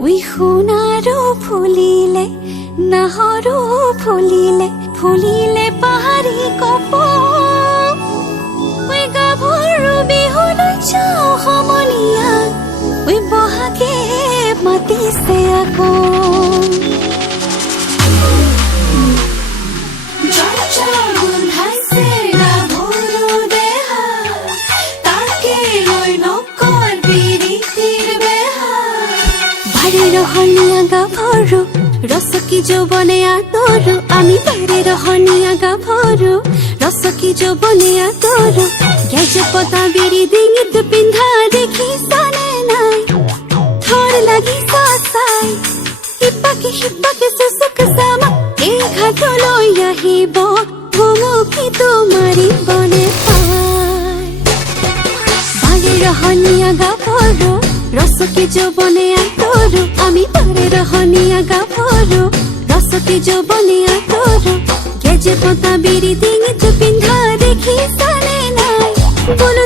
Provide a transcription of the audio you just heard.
ওই সোণাৰো ফুলিলে নাহৰো ফুলিলে ফুলিলে পাহাৰী কপৌ ওই গাভৰু বিহুলৈ যাওঁ সমনীয়া ওই বহাগে মাতিছে আকৌ রহনীয়া গাভৰু ৰসকি যৌবনে আদৰো আমি তাৰে ৰহনীয়া গাভৰু ৰসকি যৌবনে আদৰো গেজে পতা বিৰি ডিঙিত পিন্ধা দেখিছানে নাই থৰ লাগি চাই সিপাকে চুচুক চামা এই ঘাটলৈ আহিব ভুমুকি তোমাৰিবনে পাই বাৰে ৰহনীয়া গাভৰু রসকি যৌবনে আদৰো আমি তাৰে রহনীয়া গাভৰু রসকি যৌবনে আদৰো গেজে পতা বিৰি ডিঙিত পিন্ধা দেখিছানে নাই বলো